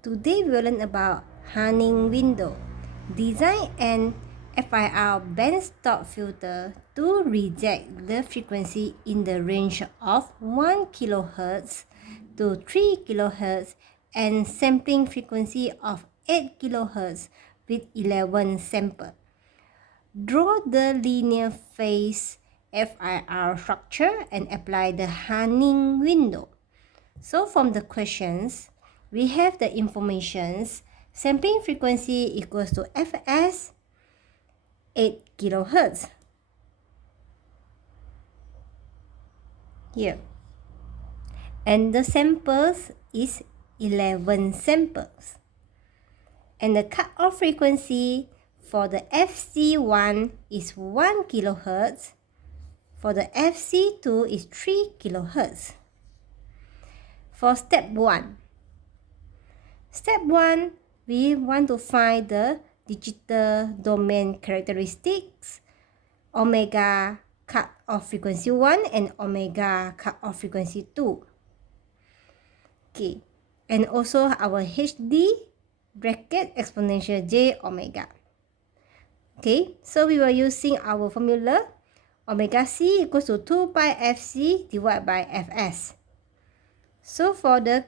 Today we will learn about Hanning window. Design an FIR band stop filter to reject the frequency in the range of 1 kHz to 3 kHz and sampling frequency of 8 kHz with 11 samples. Draw the linear phase FIR structure and apply the Hanning window. So from the questions, we have the informations. Sampling frequency equals to Fs 8 kHz. Here. And the samples is 11 samples. And the cutoff frequency for the FC1 is 1 kHz. For the FC2 is 3 kHz. For step 1. Step 1, we want to find the digital domain characteristics, omega cutoff frequency 1 and omega cutoff frequency 2. Okay, and also our HD bracket exponential j omega. Okay, so we were using our formula omega c equals to 2 pi fc divided by fs. So for the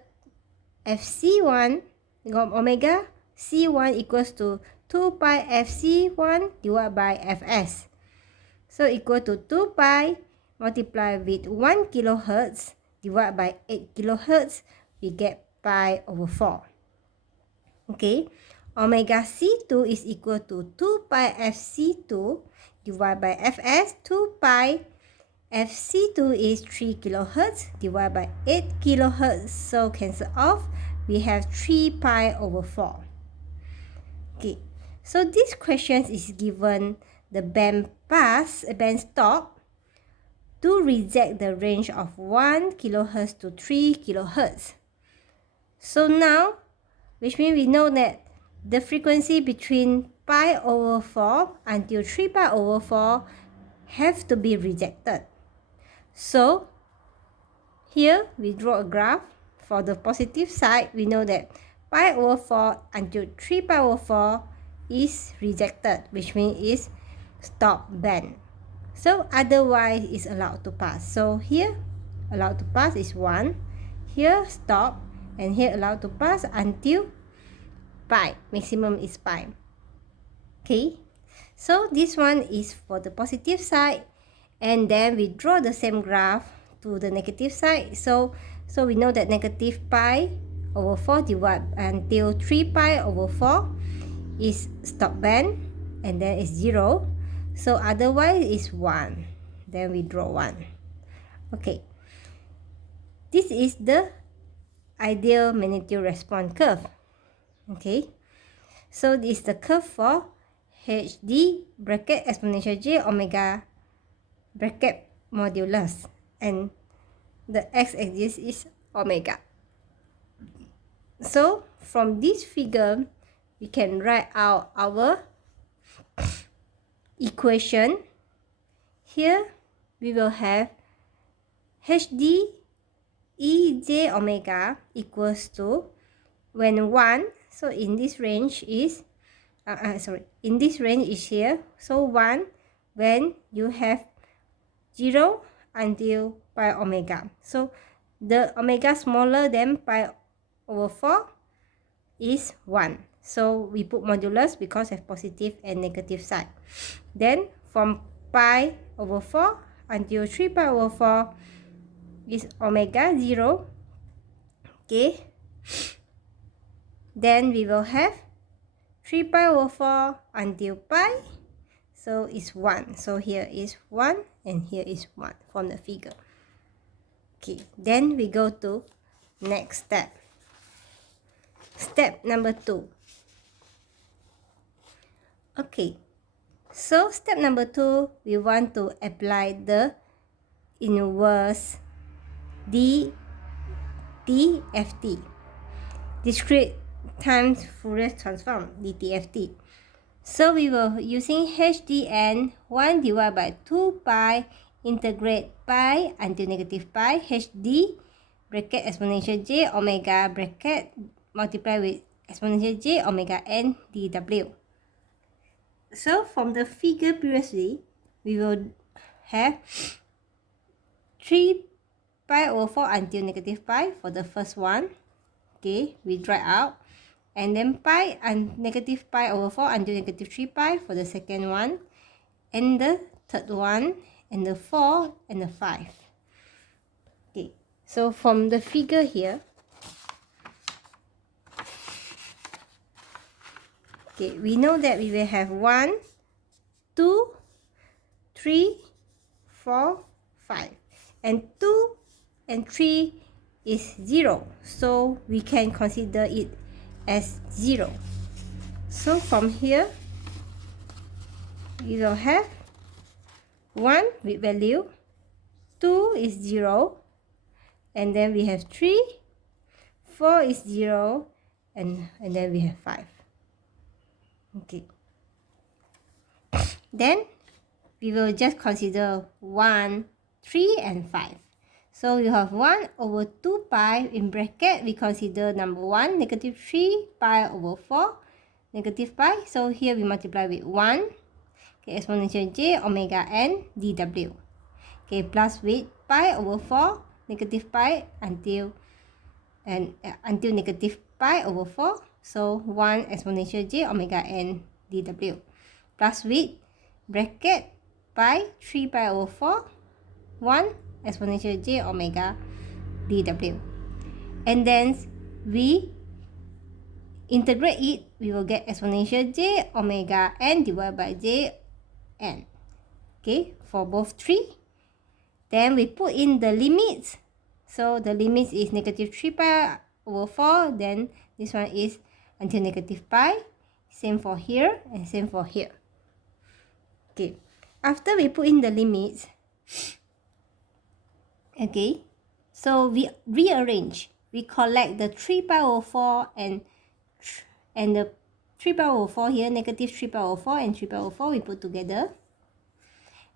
fc1, omega c1 equals to 2 pi fc1 divided by fs. So equal to 2 pi multiplied with 1 kHz divided by 8 kHz, we get pi over 4. Okay, omega c2 is equal to 2 pi fc2 divided by fs, 2 pi fc2 is 3 kHz divided by 8 kHz, so cancel off. We have 3 pi over 4. Okay, so this question is given the band stop to reject the range of 1 kHz to 3 kHz. So now, which means we know that the frequency between pi over 4 until 3 pi over 4 have to be rejected. So, here we draw a graph. For the positive side, we know that pi over 4 until 3 pi over 4 is rejected, which means is stop band. So, otherwise is allowed to pass. So, here allowed to pass is 1. Here stop, and here allowed to pass until pi. Maximum is pi. Okay, so this one is for the positive side. And then we draw the same graph to the negative side. So we know that negative pi over 4 divided until 3 pi over 4 is stop band. And then it's 0. So otherwise is 1. Then we draw 1. Okay. This is the ideal magnitude response curve. Okay. So this is the curve for HD bracket exponential j omega bracket modulus, and the x-axis is omega. So from this figure, we can write out our equation. Here we will have HD ej omega equals to when 1, so in this range is in this range is here. So 1 when you have 0 until pi omega. So the omega smaller than pi over 4 is 1. So we put modulus because of positive and negative side. Then from pi over 4 until 3 pi over 4 is omega 0. Okay. Then we will have 3 pi over 4 until pi. So it's 1. So here is 1 and here is 1 from the figure. Okay, then we go to next step. Step number 2. Okay, so step number 2, we want to apply the inverse DTFT, discrete time Fourier transform, DTFT. So we were using HDN 1 divided by 2 pi integrate pi until negative pi HD bracket exponential j omega bracket multiply with exponential j omega n dw. So from the figure previously, we will have 3 pi over 4 until negative pi for the first one. Okay, we draw out. And then pi and negative pi over 4 until negative 3 pi for the second one. And the third one, and the 4, and the 5. Okay, so from the figure here, okay, we know that we will have 1, 2, 3, 4, 5. And 2 and 3 is 0. So we can consider it as 0. So from here, we will have 1 with value, 2 is 0, and then we have 3, 4 is 0, and then we have 5. Okay. Then we will just consider 1, 3, and 5. So you have 1 over 2 pi, in bracket we consider number 1, negative 3 pi over 4, negative pi. So here we multiply with 1, okay, exponential j omega n dw. Okay, plus with pi over 4, negative pi until negative pi over 4. So 1 exponential j omega n dw. Plus with bracket pi 3 pi over 4, 1 exponential j omega dw. And then we integrate it, we will get exponential j omega n divided by j n. Okay, for both 3. Then we put in the limits. So the limits is negative 3 pi over 4. Then this one is until negative pi. Same for here and same for here. Okay, after we put in the limits, okay, so we rearrange. We collect the 3 pi over 4 and the 3 pi over 4 here, negative 3 pi over 4 and 3 pi over 4 we put together.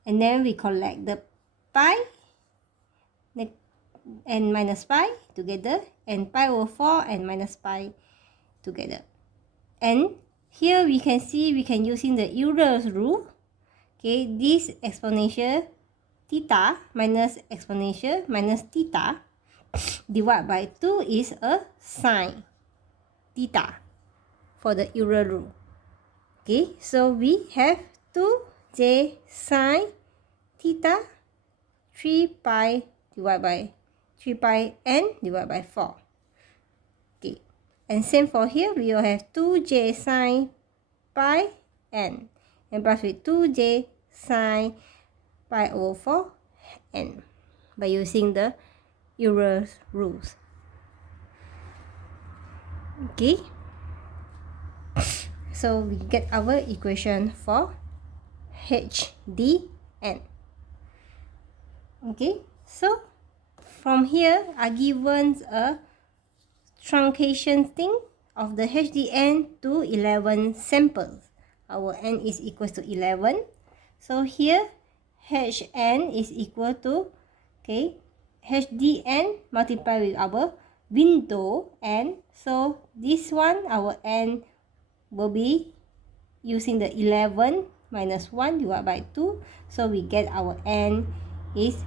And then we collect the pi and minus pi together, and pi over 4 and minus pi together. And here we can see we can using the Euler's rule. Okay, this exponential theta minus exponential minus theta divided by 2 is a sine theta for the Euler rule. Okay, so we have 2j sine theta 3 pi divided by 3 pi n divided by 4. Okay, and same for here, we will have 2j sine pi n and plus with 2j sine pi over 4 n by using the Euler's rules. Okay, so we get our equation for HDN. Okay, so from here are given a truncation thing of the HDN to 11 samples. Our n is equal to 11. So here Hn is equal to, okay, HDN multiplied with our window n. So this one, our n will be using the 11 minus 1 divided by 2. So we get our n is,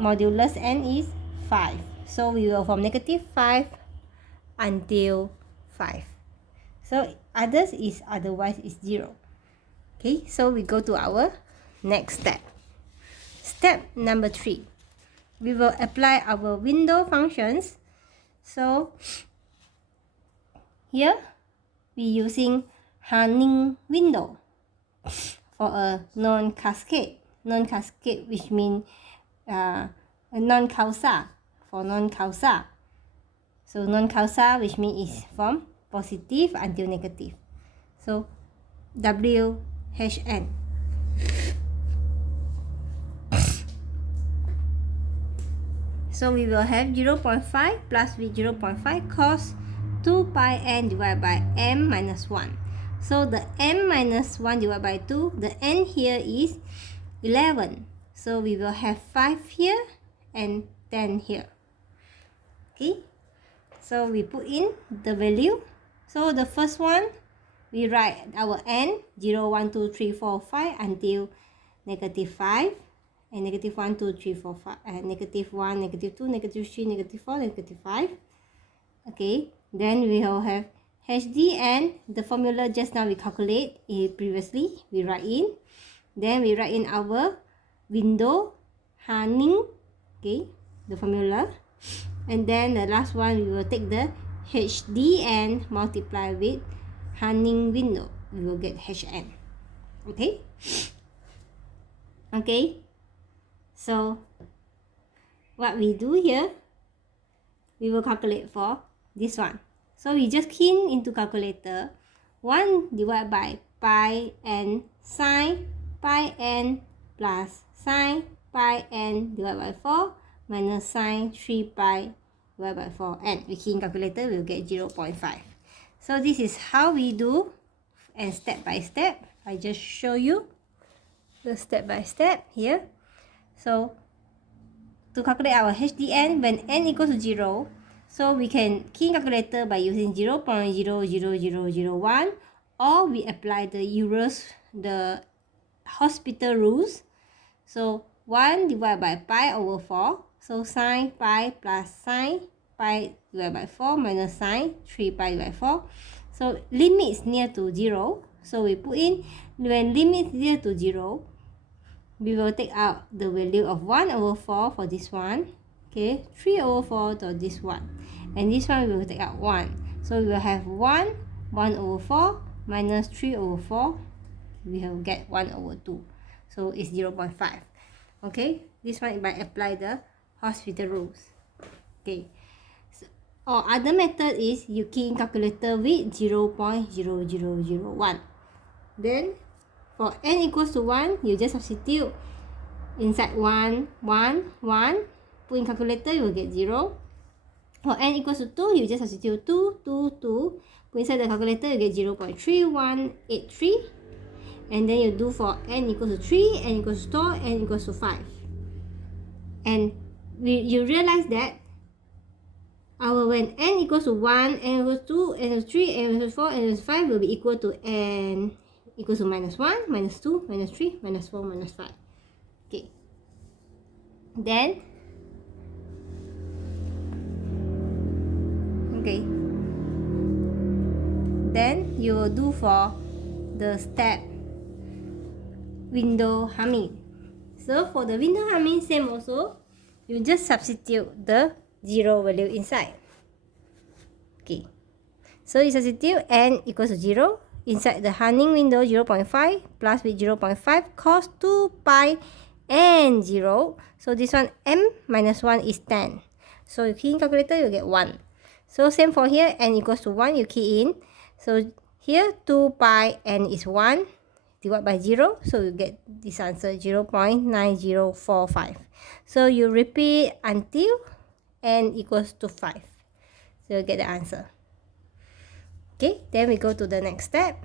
modulus n is 5. So we will from negative 5 until 5. So others is otherwise is 0. Okay, so we go to our next step. Step number 3. We will apply our window functions. So here we using Hanning window for a non-cascade. Non-cascade which means non-causa, for non-causa. So non-causa which means is from positive until negative. So WHN. So we will have 0.5 plus with 0.5 cos 2 pi n divided by m minus 1. So the m minus 1 divided by 2, the n here is 11. So we will have 5 here and 10 here. Okay. So we put in the value. So the first one, we write our n 0, 1, 2, 3, 4, 5 until -5, and -1, 2, 3, 4, 5, and -1, -2, -3, -4, -5. Okay, then we will have HD and the formula just now we calculate it previously. We write in. Then we write in our window Hanning. Okay, the formula. And then the last one, we will take the HD and multiply with Hanning window. We will get HN. Okay? Okay. So, what we do here, we will calculate for this one. So, we just key in into calculator. 1 divided by pi n sine pi n plus sine pi n divided by 4 minus sine 3 pi divided by 4n. We key in calculator, we will get 0.5. So this is how we do, and step by step. I just show you the step by step here. So to calculate our HDN when n equals to 0, so we can key in calculator by using 0.00001, or we apply the hospital rules. So 1 divided by pi over 4. So sine pi plus sine pi divided by 4 minus sine 3 pi divided by 4. So limit is near to 0. So we put in, when limit is near to 0, we will take out the value of 1 over 4 for this one. Okay, 3 over 4 to this one. And this one we will take out 1. So we will have 1 over 4 minus 3 over 4. We will get 1 over 2. So it's 0.5. Okay, this one might apply the hospital rules. Okay, so, or other method is you key in calculator with 0.0001. Then for n equals to 1, you just substitute inside 1, 1, 1. Put in calculator, you will get 0. For n equals to 2, you just substitute 2, 2, 2. Put inside the calculator, you get 0.3183. And then you do for n equals to 3, n equals to 4, n equals to 5. And you realize that when n equals to 1, n equals to 2, n equals to 3, n equals to 4, n equals to 5 will be equal to n equals to minus 1, minus 2, minus 3, minus 4, minus 5. Okay. Then, then you will do for the step window humming. So for the window humming, same also, you just substitute the 0 value inside. Okay, so you substitute n equals to 0 inside the humming window. 0.5 plus with 0.5 cos 2 pi n 0. So this one, m minus 1 is 10. So you key in calculator, you get 1. So same for here, n equals to 1, you key in. So here 2 pi n is 1. Divide by 0, so you get this answer 0.9045. So you repeat until n equals to 5. So you get the answer. Okay, then we go to the next step.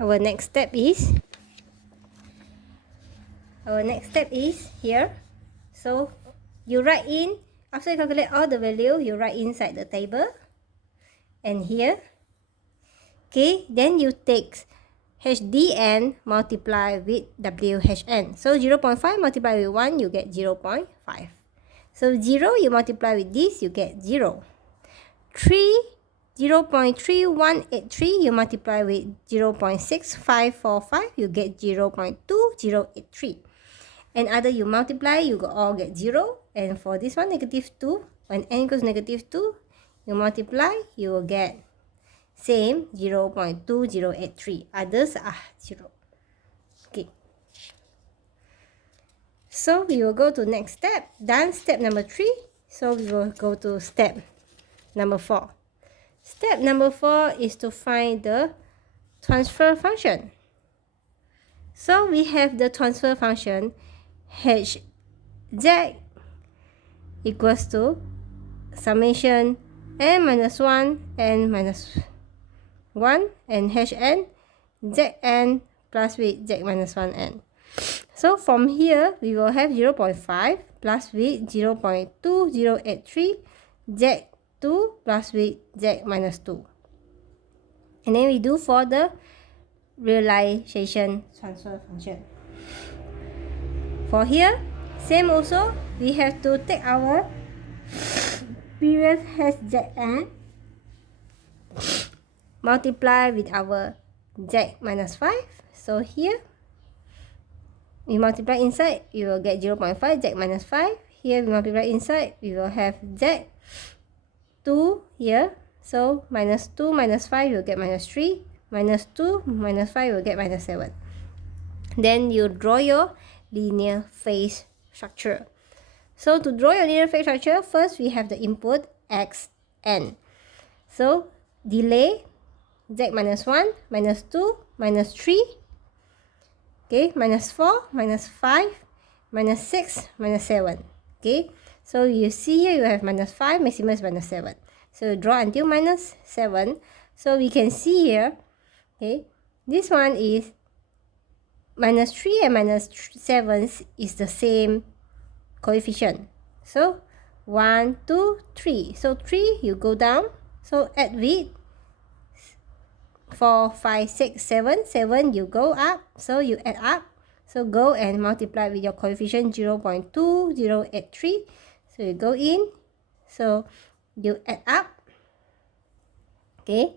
Our next step is here. So you write in, after you calculate all the value, you write inside the table. And here, okay, then you take HDN multiply with WHN. So 0.5 multiply with 1, you get 0.5. So 0, you multiply with this, you get 0. 0.3183, you multiply with 0.6545, you get 0.2083. And other you multiply, you all get 0. And for this one, -2, when n equals -2, you multiply, you will get same 0.2083. Others are 0. Okay. So we will go to next step. Done step number 3. So we will go to step number 4. Step number 4 is to find the transfer function. So we have the transfer function hz equals to summation n minus 1, n minus 1, and hn zn plus with z minus 1n. So from here, we will have 0.5 plus with 0.2083 z2 plus with z minus 2. And then we do for the realization transfer function. For here, same also, we have to take our previous has zn, multiply with our z minus 5. So here, we multiply inside, we will get 0.5 z minus 5. Here we multiply inside, we will have z2 here. So minus 2 minus 5, you will get minus 3. Minus 2 minus 5, you will get minus 7. Then you draw your linear phase structure. So to draw your linear phase structure, first we have the input xn. So delay z minus 1, minus 2, minus 3. Okay, minus 4, minus 5, minus 6, minus 7. Okay, so you see here you have minus 5, maximum is minus 7. So you draw until minus 7. So we can see here, okay, this one is minus 3 and minus 7 is the same coefficient. So 1, 2, 3. So 3 you go down. So add with 4, 5, 6, 7. 7 you go up. So you add up. So go and multiply with your coefficient 0.2083. So you go in. So you add up. Okay.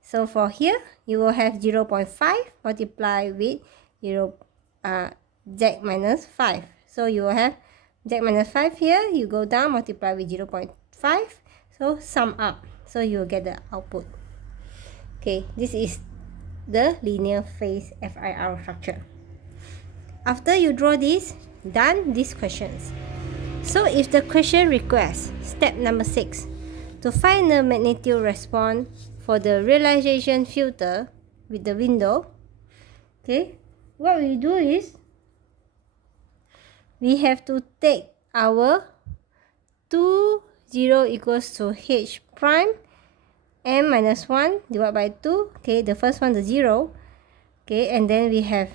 So for here, you will have 0.5 multiply with z minus 5. So you will have z minus 5 here. You go down, multiply with 0.5. So sum up. So you will get the output. Okay, this is the linear phase FIR structure. After you draw this, done these questions. So if the question requests, step number 6, to find the magnitude response for the realization filter with the window, okay, what we do is, we have to take our 2, 0 equals to h prime m minus 1 divided by 2. Okay, the first one, the 0. Okay, and then we have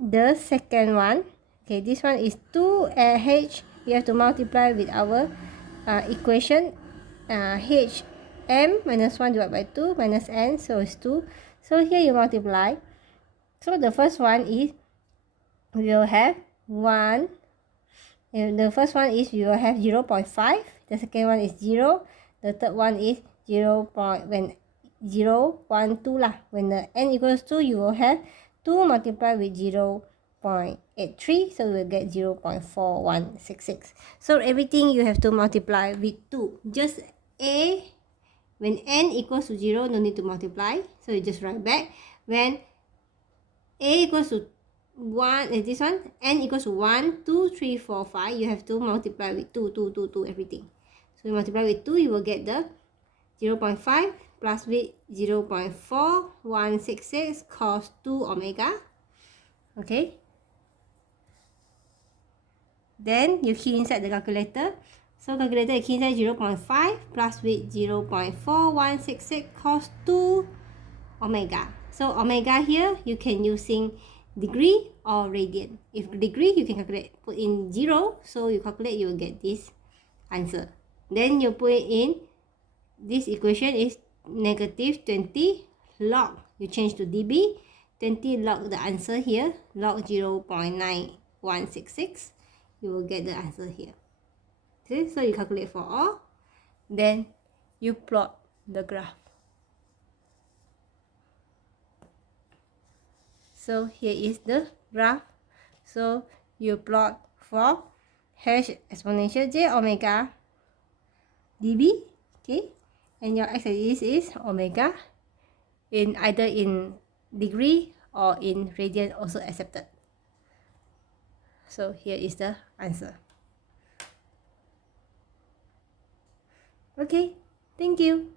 the second one. Okay, this one is 2h. We have to multiply with our equation h m minus 1 divided by 2 minus n, so it's 2. So here you multiply. So the first one is, we will have 1. The first one is we will have 0.5. The second one is 0. The third one is 0. When 0, 1, 2 lah. When the n equals 2, you will have 2 multiplied with 0.83. So we will get 0.4166. So everything you have to multiply with 2. Just a, when n equals to 0, no need to multiply. So you just write back. When a equals to 1, this one, n equals to 1, 2, 3, 4, 5, you have to multiply with 2, 2, 2, 2, everything. So you multiply with 2, you will get the 0.5 plus with 0.4166 cos 2 omega. Okay. Then you key inside the calculator. So calculator, you key inside 0.5 plus with 0.4166 cos 2 omega. So omega here, you can using degree or radian. If degree, you can calculate, put in 0. So you calculate, you will get this answer. Then you put in, this equation is negative 20 log. You change to dB. 20 log the answer here. Log 0.9166. You will get the answer here. Okay, so you calculate for all. Then you plot the graph. So here is the graph. So you plot for h exponential j omega dB. Okay, and your x-axis is omega, in either in degree or in radian also accepted. So here is the answer. Okay, thank you.